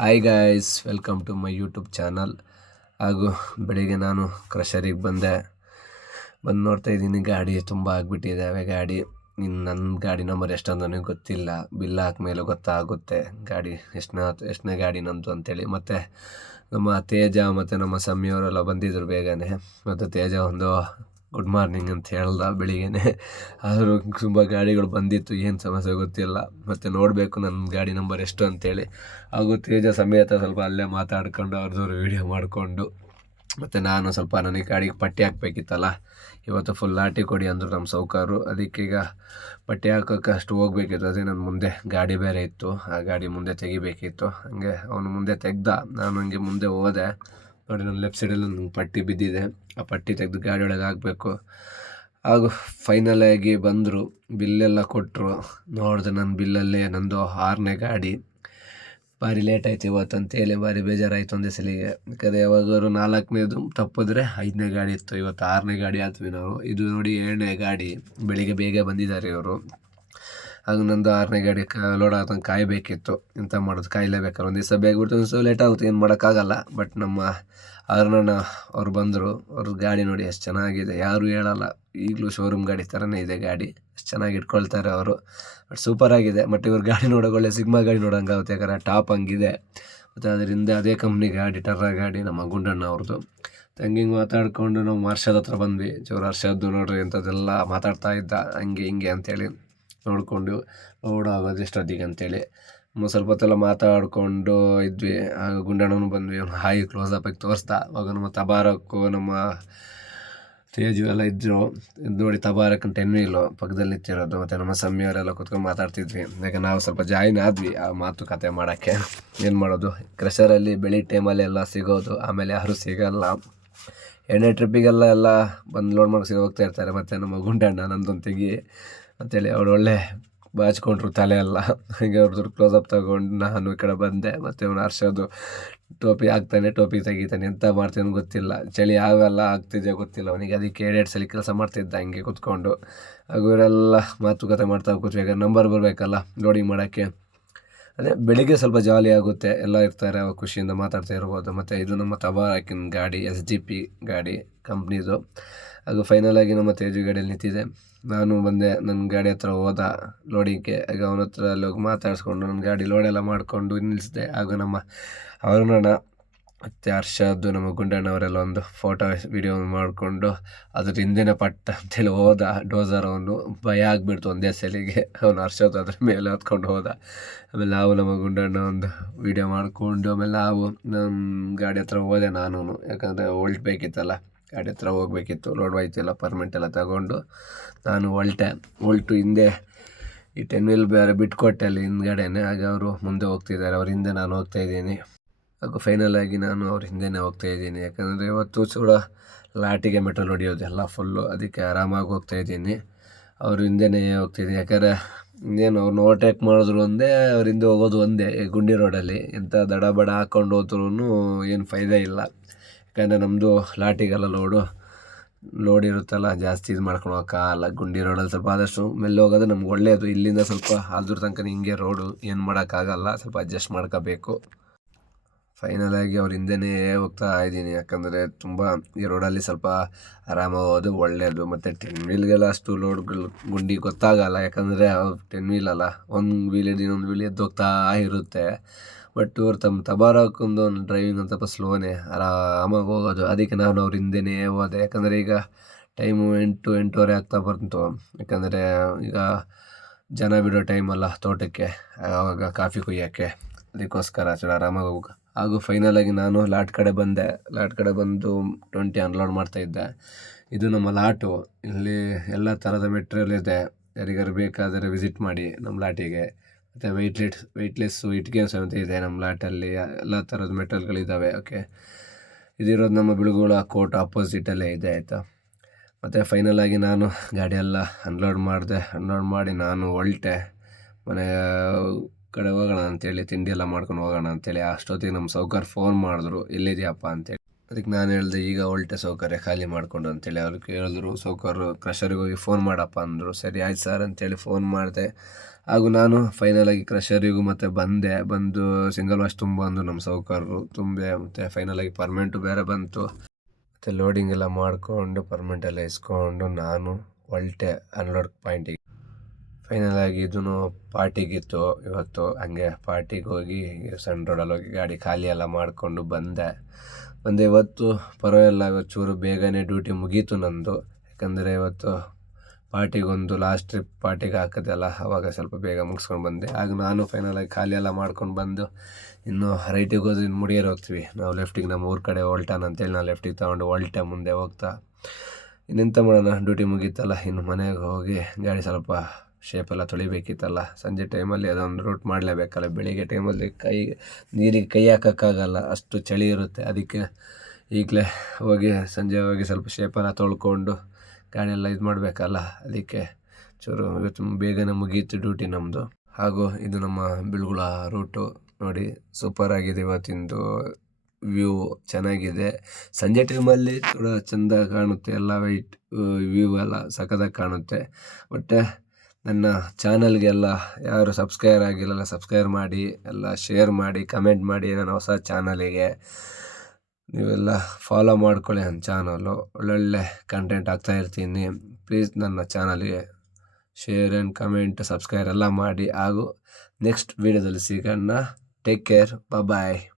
Hi guys, welcome to my YouTube channel. ಹಾಗೂ ಬೆಳಿಗ್ಗೆ ನಾನು ಕ್ರಷರಿಗೆ ಬಂದು ನೋಡ್ತಾ ಇದ್ದೀನಿ, ಗಾಡಿ ತುಂಬ ಆಗಿಬಿಟ್ಟಿದ್ದಾವೆ. ಗಾಡಿ ನನ್ನ ಗಾಡಿ ನಂಬರ್ ಎಷ್ಟು ಅಂತ ನನಗೆ ಗೊತ್ತಿಲ್ಲ. ಬಿಲ್ ಹಾಕ್ಮೇಲೆ ಗೊತ್ತಾಗುತ್ತೆ ಗಾಡಿ ಎಷ್ಟನೇ ಗಾಡಿ ನಂದು ಅಂತೇಳಿ. ಮತ್ತು ನಮ್ಮ ತೇಜ ಮತ್ತು ನಮ್ಮ ಸಮ್ಮಿಯವರೆಲ್ಲ ಬಂದಿದ್ದರು ಬೇಗನೆ. ಮತ್ತು ತೇಜ ಒಂದು ಗುಡ್ ಮಾರ್ನಿಂಗ್ ಅಂತ ಹೇಳ್ದ ಬೆಳಿಗ್ಗೆನೆ. ಆದರೂ ತುಂಬ ಗಾಡಿಗಳು ಬಂದಿತ್ತು, ಏನು ಸಮಸ್ಯೆ ಗೊತ್ತಿಲ್ಲ. ಮತ್ತು ನೋಡಬೇಕು ನನ್ನ ಗಾಡಿ ನಂಬರ್ ಎಷ್ಟು ಅಂತೇಳಿ. ಹಾಗೂ ತೇಜ ಸಮೇತ ಸ್ವಲ್ಪ ಅಲ್ಲೇ ಮಾತಾಡ್ಕೊಂಡು ಅವ್ರದ್ದು ವೀಡಿಯೋ ಮಾಡಿಕೊಂಡು, ಮತ್ತು ನಾನು ಸ್ವಲ್ಪ ನನಗೆ ಗಾಡಿಗೆ ಪಟ್ಟಿ ಹಾಕಬೇಕಿತ್ತಲ್ಲ. ಇವತ್ತು ಫುಲ್ ಲಾಟಿ ಕೊಡಿ ಅಂದರು ನಮ್ಮ ಸೌಕಾರು. ಅದಕ್ಕೀಗ ಪಟ್ಟಿ ಹಾಕೋಕ್ಕೆ ಅಷ್ಟು ಹೋಗ್ಬೇಕಿತ್ತು. ಅದೇ ನನ್ನ ಮುಂದೆ ಗಾಡಿ ಬೇರೆ ಇತ್ತು, ಆ ಗಾಡಿ ಮುಂದೆ ತೆಗಿಬೇಕಿತ್ತು. ಹಾಗೆ ಅವನು ಮುಂದೆ ತೆಗ್ದ, ನಾನು ಹಂಗೆ ಮುಂದೆ ಹೋದೆ. ನೋಡಿ, ನನ್ನ ಲೆಫ್ಟ್ ಸೈಡಲ್ಲಿ ನನ್ನ ಪಟ್ಟಿ ಬಿದ್ದಿದೆ. ಆ ಪಟ್ಟಿ ತೆಗೆದು ಗಾಡಿ ಒಳಗೆ ಹಾಕಬೇಕು. ಹಾಗೂ ಫೈನಲಾಗಿ ಬಂದರು, ಬಿಲ್ಲೆಲ್ಲ ಕೊಟ್ಟರು. ನೋಡಿದೆ ನನ್ನ ಬಿಲ್ಲಲ್ಲೇ ನಂದು 6ನೇ ಗಾಡಿ. ಭಾರಿ ಲೇಟ್ ಆಯ್ತು ಇವತ್ತು ಅಂತೇಳಿ ಭಾರಿ ಬೇಜಾರಾಯಿತು ಒಂದೇ ಸಲಿಗೆ. ಯಾಕಂದರೆ ಯಾವಾಗಾದ್ರು 4ನೇದು ತಪ್ಪಿದ್ರೆ 5ನೇ ಗಾಡಿ ಇತ್ತು, ಇವತ್ತು 6ನೇ ಗಾಡಿ ಆದ್ವಿ ನಾವು. ಇದು ನೋಡಿ 7ನೇ ಗಾಡಿ. ಬೆಳಿಗ್ಗೆ ಬೇಗ ಬಂದಿದ್ದಾರೆ ಇವರು. ಹಾಗೂ ನಂದು 6ನೇ ಗಾಡಿ ಲೋಡ್ ಆಗ್ತಂಗೆ ಕಾಯಬೇಕಿತ್ತು. ಎಂತ ಮಾಡೋದು, ಕಾಯಲೇಬೇಕಲ್ಲ. ಒಂದು ದಿವಸ ಬೇಗ ಬಿಟ್ಟು ಒಂದು ದಿವಸ ಲೇಟ್ ಆಗುತ್ತೆ, ಏನು ಮಾಡೋಕ್ಕಾಗಲ್ಲ. ಬಟ್ ನಮ್ಮ ಅರುಣಣ್ಣ ಅವ್ರು ಬಂದರು. ಅವ್ರ ಗಾಡಿ ನೋಡಿ ಎಷ್ಟು ಚೆನ್ನಾಗಿದೆ, ಯಾರೂ ಹೇಳಲ್ಲ. ಈಗಲೂ ಶೋರೂಮ್ ಗಾಡಿ ಥರನೇ ಇದೆ ಗಾಡಿ, ಎಷ್ಟು ಚೆನ್ನಾಗಿ ಇಟ್ಕೊಳ್ತಾರೆ ಅವರು. ಬಟ್ ಸೂಪರಾಗಿದೆ. ಮತ್ತು ಇವ್ರ ಗಾಡಿ ನೋಡೋಕೆ ಒಳ್ಳೆ ಸಿಗ್ಮಾ ಗಾಡಿ ನೋಡೋಂಗೆ ಆಗುತ್ತೆ, ಯಾಕಂದರೆ ಟಾಪ್ ಹಂಗಿದೆ. ಮತ್ತು ಅದರಿಂದ ಅದೇ ಕಂಪ್ನಿ ಗಾಡಿ, ಟರ್ರಾ ಗಾಡಿ, ನಮ್ಮ ಗುಂಡಣ್ಣ ಅವ್ರದ್ದು. ಹಂಗೆ ಮಾತಾಡಿಕೊಂಡು ನಾವು ಹರ್ಷದ ಹತ್ರ ಬಂದ್ವಿ. ಹರ್ಷದ್ದು ನೋಡ್ರಿ ಅಂಥದ್ದೆಲ್ಲ ಮಾತಾಡ್ತಾ ಇದ್ದ, ಹಂಗೆ ಹಿಂಗೆ ಅಂಥೇಳಿ ನೋಡಿಕೊಂಡು ಓಡಾಗೋದು ಎಷ್ಟೊತ್ತಿಗೆ ಅಂತೇಳಿ ಸ್ವಲ್ಪ ಹೊತ್ತೆಲ್ಲ ಮಾತಾಡಿಕೊಂಡು ಇದ್ವಿ. ಆಗ ಗುಂಡಣ್ಣನು ಬಂದ್ವಿ, ಅವ್ನು ಹಾಯಿ ಕ್ಲೋಸಪ್ಪಾಗಿ ತೋರಿಸ್ದ. ಅವಾಗ ನಮ್ಮ ತಬಾರಕ್ಕು ನಮ್ಮ ತೇಜು ಎಲ್ಲ ಇದ್ದರು. ನೋಡಿ, ತಬಾರಕ್ಕನ 10 ವೀಲು ಪಕ್ಕದಲ್ಲಿ ನಿಂತಿರೋದು. ಮತ್ತು ನಮ್ಮ ಸಮ್ಮಿಯವರೆಲ್ಲ ಕೂತ್ಕೊಂಡು ಮಾತಾಡ್ತಿದ್ವಿ. ಯಾಕೆ ನಾವು ಸ್ವಲ್ಪ ಜಾಯಿನ್ ಆದ್ವಿ ಆ ಮಾತುಕತೆ ಮಾಡೋಕ್ಕೆ. ಏನು ಮಾಡೋದು, ಕ್ರಷರಲ್ಲಿ ಬೆಳಿಗ್ಗೆ ಟೈಮಲ್ಲಿ ಎಲ್ಲ ಸಿಗೋದು, ಆಮೇಲೆ ಯಾರೂ ಸಿಗೋಲ್ಲ. 2ನೇ ಟ್ರಿಪ್ಪಿಗೆಲ್ಲ ಬಂದು ಲೋಡ್ ಮಾಡಿ ಹೋಗ್ತಾ ಇರ್ತಾರೆ. ಮತ್ತು ನಮ್ಮ ಗುಂಡಣ್ಣ ನಂದೊಂದು ತೆಗಿ ಅಂತೇಳಿ ಅವ್ರು ಒಳ್ಳೆ ಬಾಚ್ಕೊಂಡ್ರು ತಲೆ ಎಲ್ಲ. ಹಾಗೆ ಅವ್ರದ್ದು ಕ್ಲೋಸಪ್ ತಗೊಂಡು ನಾನು ಈ ಕಡೆ ಬಂದೆ. ಮತ್ತು ಅವನು ಹರ್ಷದು ಟೋಪಿ ಹಾಕ್ತಾನೆ, ಟೋಪಿ ತೆಗಿತಾನೆ, ಎಂತ ಮಾಡ್ತಾನೆ ಗೊತ್ತಿಲ್ಲ. ಚಳಿ ಯಾವೆಲ್ಲ ಆಗ್ತಿದೆ ಗೊತ್ತಿಲ್ಲ ಅವನಿಗೆ. ಅದಕ್ಕೆ 2 ಸಲ ಕೆಲಸ ಮಾಡ್ತಿದ್ದ ಹಂಗೆ ಕೂತ್ಕೊಂಡು. ಹಾಗೂ ಇವರೆಲ್ಲ ಮಾತುಕತೆ ಮಾಡ್ತಾ ಕೂತ್ವಿ. ಈಗ ನಂಬರ್ ಬರಬೇಕಲ್ಲ ಲೋಡಿಂಗ್ ಮಾಡೋಕ್ಕೆ. ಅದೇ ಬೆಳಿಗ್ಗೆ ಸ್ವಲ್ಪ ಜಾಲಿ ಆಗುತ್ತೆ, ಎಲ್ಲ ಇರ್ತಾರೆ, ಅವಾಗ ಖುಷಿಯಿಂದ ಮಾತಾಡ್ತಾ ಇರ್ಬೋದು. ಮತ್ತು ಇದು ನಮ್ಮ ತಬಾರಕಿನ ಗಾಡಿ, SGP ಗಾಡಿ ಕಂಪ್ನಿದು. ಹಾಗೂ ಫೈನಲಾಗಿ ನಮ್ಮ ತೇಜು ಗಾಡಿಯಲ್ಲಿ ನಿಂತಿದೆ. ನಾನು ಬಂದೆ, ನನ್ನ ಗಾಡಿ ಹತ್ರ ಹೋದ ಲೋಡಿಂಗ್ಗೆ. ಆಗ ಅವನ ಹತ್ರ ಅಲ್ಲಿ ಹೋಗಿ ಮಾತಾಡಿಸ್ಕೊಂಡು ನನ್ನ ಗಾಡಿ ಲೋಡೆಲ್ಲ ಮಾಡಿಕೊಂಡು ನಿಲ್ಲಿಸಿದೆ. ಹಾಗೂ ನಮ್ಮ ಅರುಣಣ್ಣ ಮತ್ತು ಹರ್ಷದ್ದು, ನಮ್ಮ ಗುಂಡಣ್ಣವರೆಲ್ಲ ಒಂದು ಫೋಟೋ ವಿಡಿಯೋ ಮಾಡಿಕೊಂಡು ಅದ್ರ ಹಿಂದೆನೇ ಪಟ್ಟ ಅಂತೇಳಿ ಹೋದ. ಡೋಸರ್ ಅವನು ಭಯ ಆಗಿಬಿಡ್ತು ಒಂದೇ ಸಲಿಗೆ. ಅವನು ಹರ್ಷದ್ದು ಅದ್ರ ಮೇಲೆ ಹೊತ್ಕೊಂಡು ಹೋದ. ಆಮೇಲೆ ನಾವು ನಮ್ಮ ಗುಂಡಣ್ಣ ಒಂದು ವೀಡಿಯೋ ಮಾಡಿಕೊಂಡು ಆಮೇಲೆ ನಾವು ನಮ್ಮ ಗಾಡಿ ಹತ್ರ ಹೋದೆ ನಾನು. ಯಾಕಂದರೆ ಹೊಲ್ಟಬೇಕಿತ್ತಲ್ಲ, ಗಾಡಿ ಹತ್ರ ಹೋಗ್ಬೇಕಿತ್ತು. ಲೋಡ್ ಹೋಯ್ತಿಲ್ಲ, ಪರ್ಮೆಂಟ್ ಎಲ್ಲ ತಗೊಂಡು ನಾನು ಹೊಲ್ಟು ಹಿಂದೆ ಈ 10 ವೀಲ್ ಬೇರೆ ಬಿಟ್ಕೊಟ್ಟೆ ಅಲ್ಲಿ ಹಿಂದ್ಗಡೆನೆ. ಹಾಗೆ ಅವರು ಮುಂದೆ ಹೋಗ್ತಿದ್ದಾರೆ, ಅವ್ರ ಹಿಂದೆ ನಾನು ಹೋಗ್ತಾಯಿದ್ದೀನಿ. ಹಾಗೂ ಫೈನಲಾಗಿ ನಾನು ಅವ್ರ ಹಿಂದೆನೇ ಹೋಗ್ತಾಯಿದ್ದೀನಿ. ಯಾಕಂದರೆ ಇವತ್ತು ಕೂಡ ಲಾಟಿಗೆ ಮೆಟ್ರೋಲ್ ಹೊಡಿಯೋದು ಎಲ್ಲ ಫುಲ್ಲು, ಅದಕ್ಕೆ ಆರಾಮಾಗಿ ಹೋಗ್ತಾಯಿದ್ದೀನಿ. ಅವ್ರ ಹಿಂದೆನೇ ಹೋಗ್ತಾಯಿದ್ದೀನಿ. ಯಾಕಂದರೆ ಇನ್ನೇನು ಅವ್ರನ್ನ ಓವರ್ಟೇಕ್ ಮಾಡಿದ್ರು ಒಂದೇ, ಅವ್ರ ಹಿಂದೆ ಹೋಗೋದು ಒಂದೇ. ಗುಂಡಿ ರೋಡಲ್ಲಿ ಎಂಥ ದಡ ಬಡ ಹಾಕ್ಕೊಂಡು ಹೋದ್ರೂ ಏನು ಫೈದೆ ಇಲ್ಲ. ಯಾಕಂದರೆ ನಮ್ಮದು ಲಾಟಿಗೆಲ್ಲ ಲೋಡ್ ಇರುತ್ತಲ್ಲ, ಜಾಸ್ತಿ ಇದು ಮಾಡ್ಕೊಂಡು ಹೋಗೋಕ್ಕಾಗಲ್ಲ. ಗುಂಡಿ ರೋಡಲ್ಲಿ ಸ್ವಲ್ಪ ಆದಷ್ಟು ಮೆಲ್ಲ ಹೋಗೋದು ನಮ್ಗೆ ಒಳ್ಳೆಯದು. ಇಲ್ಲಿಂದ ಸ್ವಲ್ಪ ಅದ್ರ ತನಕ ಹಿಂಗೆ ರೋಡು, ಏನು ಮಾಡೋಕ್ಕಾಗಲ್ಲ, ಸ್ವಲ್ಪ ಅಡ್ಜಸ್ಟ್ ಮಾಡ್ಕೋಬೇಕು. ಫೈನಲಾಗಿ ಅವ್ರ ಹಿಂದೆನೇ ಹೋಗ್ತಾ ಇದ್ದೀನಿ. ಯಾಕಂದರೆ ತುಂಬ ಈ ರೋಡಲ್ಲಿ ಸ್ವಲ್ಪ ಆರಾಮಾಗಿ ಹೋಗೋದು ಒಳ್ಳೆಯದು. ಮತ್ತು 10 ವೀಲ್ಗೆಲ್ಲ ಅಷ್ಟು ಲೋಡ್ಗಳು ಗುಂಡಿ ಗೊತ್ತಾಗಲ್ಲ. ಯಾಕಂದರೆ 10 ವೀಲ್ ಅಲ್ಲ, ಒಂದು ವೀಲ್ ಹಿಡಿದು ಇನ್ನೊಂದು ವೀಲ್ ಎದ್ದೋಗ್ತಾ ಇರುತ್ತೆ. ಬಟ್ ಇವ್ರು ತಮ್ಮ ತಬಾರಕ್ಕೊಂದು ಡ್ರೈವಿಂಗ್ ಒಂದು ಸ್ವಲ್ಪ ಸ್ಲೋನೇ, ಆರಾಮಾಗಿ ಹೋಗೋದು. ಅದಕ್ಕೆ ನಾನು ಅವ್ರ ಹಿಂದೆನೇ ಹೋದೆ. ಯಾಕಂದರೆ ಈಗ ಟೈಮು 8, 8:15 ಆಗ್ತಾ ಬಂತು. ಯಾಕಂದರೆ ಈಗ ಜನ ಬಿಡೋ ಟೈಮಲ್ಲ ತೋಟಕ್ಕೆ, ಆವಾಗ ಕಾಫಿ ಕುಯ್ಯೋಕ್ಕೆ. ಅದಕ್ಕೋಸ್ಕರ ಚೂರು ಆರಾಮಾಗಿ ಹೋಗ. ಹಾಗೂ ಫೈನಲಾಗಿ ನಾನು ಲಾಟ್ ಕಡೆ ಬಂದೆ. ಲಾಟ್ ಕಡೆ ಬಂದು 20 ಅನ್ಲೋಡ್ ಮಾಡ್ತಾಯಿದ್ದೆ. ಇದು ನಮ್ಮ ಲಾಟು. ಇಲ್ಲಿ ಎಲ್ಲ ಥರದ ಮೆಟೀರಿಯಲ್ ಇದೆ, ಯಾರಿಗಾರು ಬೇಕಾದರೆ ವಿಸಿಟ್ ಮಾಡಿ ನಮ್ಮ ಲಾಟಿಗೆ. ಮತ್ತು ವೆಯ್ಟ್ಲೆಸ್ಸು ಇಟ್ಗೆ ಸಮೇತ ಇದೆ ನಮ್ಮ ಲಾಟಲ್ಲಿ. ಎಲ್ಲ ಥರದ ಮೆಟೀರಿಯಲ್ಗಳಿದ್ದಾವೆ. ಓಕೆ, ಇದಿರೋದು ನಮ್ಮ ಬಿಳುಗುಳ ಕೋರ್ಟ್ ಆಪೋಸಿಟಲ್ಲೇ ಇದೆ, ಆಯಿತಾ. ಮತ್ತು ಫೈನಲಾಗಿ ನಾನು ಗಾಡಿಯೆಲ್ಲ ಅನ್ಲೋಡ್ ಮಾಡಿ ನಾನು ಹೊರಟೆ ಮನೆ ಕಡೆ ಹೋಗೋಣ ಅಂತೇಳಿ, ತಿಂಡಿ ಎಲ್ಲ ಮಾಡ್ಕೊಂಡು ಹೋಗೋಣ ಅಂತೇಳಿ. ಅಷ್ಟೊತ್ತಿಗೆ ನಮ್ಮ ಸೌಕರ್ ಫೋನ್ ಮಾಡಿದ್ರು, ಎಲ್ಲಿದೆಯಪ್ಪ ಅಂತೇಳಿ. ಅದಕ್ಕೆ ನಾನು ಹೇಳಿದೆ ಈಗ ಹೊಲ್ಟೆ ಸೌಕರ್ಯ ಖಾಲಿ ಮಾಡಿಕೊಂಡು ಅಂತೇಳಿ. ಅವ್ರು ಕೇಳಿದ್ರು, ಸೌಕರ್ಯರು ಕ್ರಷರಿಗೆ ಹೋಗಿ ಫೋನ್ ಮಾಡಪ್ಪ ಅಂದರು. ಸರಿ ಆಯ್ತು ಸರ್ ಅಂತೇಳಿ ಫೋನ್ ಮಾಡಿದೆ. ಹಾಗೂ ನಾನು ಫೈನಲಾಗಿ ಕ್ರಷರಿಗೂ ಮತ್ತು ಬಂದು ಸಿಂಗಲ್ ವಾಶ್ ತುಂಬ ಅಂದರು ನಮ್ಮ ಸೌಕರ್ಯರು ತುಂಬೆ. ಮತ್ತು ಫೈನಲಾಗಿ ಪರ್ಮೆಂಟು ಬೇರೆ ಬಂತು. ಮತ್ತು ಲೋಡಿಂಗ್ ಎಲ್ಲ ಮಾಡಿಕೊಂಡು ಪರ್ಮೆಂಟ್ ಎಲ್ಲ ಇಸ್ಕೊಂಡು ನಾನು ಹೊಲ್ಟೆ ಅನ್ಲೋಡ್ ಪಾಯಿಂಟಿಗೆ. ಫೈನಲಾಗಿ ಇದೂ ಪಾರ್ಟಿಗಿತ್ತು ಇವತ್ತು. ಹಂಗೆ ಪಾರ್ಟಿಗೆ ಹೋಗಿ ಸಣ್ಣ ರೋಡಲ್ಲಿ ಹೋಗಿ ಗಾಡಿ ಖಾಲಿ ಎಲ್ಲ ಮಾಡಿಕೊಂಡು ಬಂದೆ. ಇವತ್ತು ಪರವಾಗಿಲ್ಲ, ಇವತ್ತು ಚೂರು ಬೇಗನೆ ಡ್ಯೂಟಿ ಮುಗೀತು ನಂದು. ಯಾಕಂದರೆ ಇವತ್ತು ಪಾರ್ಟಿಗೊಂದು ಲಾಸ್ಟ್ ಟ್ರಿಪ್ ಪಾರ್ಟಿಗೆ ಹಾಕಿದೆಲ್ಲ, ಆವಾಗ ಸ್ವಲ್ಪ ಬೇಗ ಮುಗಿಸ್ಕೊಂಡು ಬಂದೆ. ಆಗ ನಾನು ಫೈನಲಾಗಿ ಖಾಲಿ ಎಲ್ಲ ಮಾಡ್ಕೊಂಡು ಬಂದು ಇನ್ನು ರೈಟಿಗೆ ಹೋದ್ರೆ ಇನ್ನು ಮುಡಿಯರು ಹೋಗ್ತೀವಿ ನಾವು. ಲೆಫ್ಟಿಗೆ ನಮ್ಮ ಊರ ಕಡೆ ಹೊಲ್ಟಾನ ಅಂತೇಳಿ ನಾನು ಲೆಫ್ಟಿಗೆ ತೊಗೊಂಡು ಹೊಲ್ಟೆ ಮುಂದೆ ಹೋಗ್ತಾ. ಇನ್ನೆಂತ ಮಾಡೋಣ, ಡ್ಯೂಟಿ ಮುಗೀತಲ್ಲ, ಇನ್ನು ಮನೆಗೆ ಹೋಗಿ ಗಾಡಿ ಸ್ವಲ್ಪ ಶೇಪೆಲ್ಲ ತೊಳಿಬೇಕಿತ್ತಲ್ಲ. ಸಂಜೆ ಟೈಮಲ್ಲಿ ಅದೊಂದು ರೂಟ್ ಮಾಡಲೇಬೇಕಲ್ಲ. ಬೆಳಿಗ್ಗೆ ಟೈಮಲ್ಲಿ ನೀರಿಗೆ ಕೈ ಹಾಕೋಕ್ಕಾಗಲ್ಲ, ಅಷ್ಟು ಚಳಿ ಇರುತ್ತೆ. ಅದಕ್ಕೆ ಈಗಲೇ ಹೋಗಿ ಸಂಜೆ ಹೋಗಿ ಸ್ವಲ್ಪ ಶೇಪೆಲ್ಲ ತೊಳ್ಕೊಂಡು ಗಾಡಿಯೆಲ್ಲ ಇದು ಮಾಡಬೇಕಲ್ಲ. ಅದಕ್ಕೆ ಚೂರು ಇವತ್ತು ಬೇಗನೆ ಮುಗೀತು ಡ್ಯೂಟಿ ನಮ್ಮದು. ಹಾಗೂ ಇದು ನಮ್ಮ ಬಿಳ್ಗುಳ ರೂಟು ನೋಡಿ, ಸೂಪರ್ ಆಗಿದೆ. ಇವತ್ತಿಂದು ವ್ಯೂ ಚೆನ್ನಾಗಿದೆ. ಸಂಜೆ ಟೈಮಲ್ಲಿ ಕೂಡ ಚೆಂದ ಕಾಣುತ್ತೆ, ಎಲ್ಲ ವೈಟ್ ವ್ಯೂ ಎಲ್ಲ ಸಖತ್ತಾಗಿ ಕಾಣುತ್ತೆ. ಮತ್ತು ನನ್ನ ಚಾನಲ್ಗೆಲ್ಲ ಯಾರು ಸಬ್ಸ್ಕ್ರೈಬ್ ಆಗಿಲ್ಲ ಸಬ್ಸ್ಕ್ರೈಬ್ ಮಾಡಿ, ಎಲ್ಲ ಶೇರ್ ಮಾಡಿ, ಕಮೆಂಟ್ ಮಾಡಿ. ನನ್ನ ಹೊಸ ಚಾನಲಿಗೆ ನೀವೆಲ್ಲ ಫಾಲೋ ಮಾಡ್ಕೊಳ್ಳಿ. ನನ್ನ ಚಾನಲು ಒಳ್ಳೊಳ್ಳೆ ಕಂಟೆಂಟ್ ಹಾಕ್ತಾಯಿರ್ತೀನಿ. ಪ್ಲೀಸ್ ನನ್ನ ಚಾನಲ್ಗೆ ಶೇರ್ ಆ್ಯಂಡ್ ಕಮೆಂಟ್ ಸಬ್ಸ್ಕ್ರೈಬ್ ಎಲ್ಲ ಮಾಡಿ. ಹಾಗೂ ನೆಕ್ಸ್ಟ್ ವೀಡಿಯೋದಲ್ಲಿ ಸಿಗೋಣ. ಟೇಕ್ ಕೇರ್, ಬಾಯ್.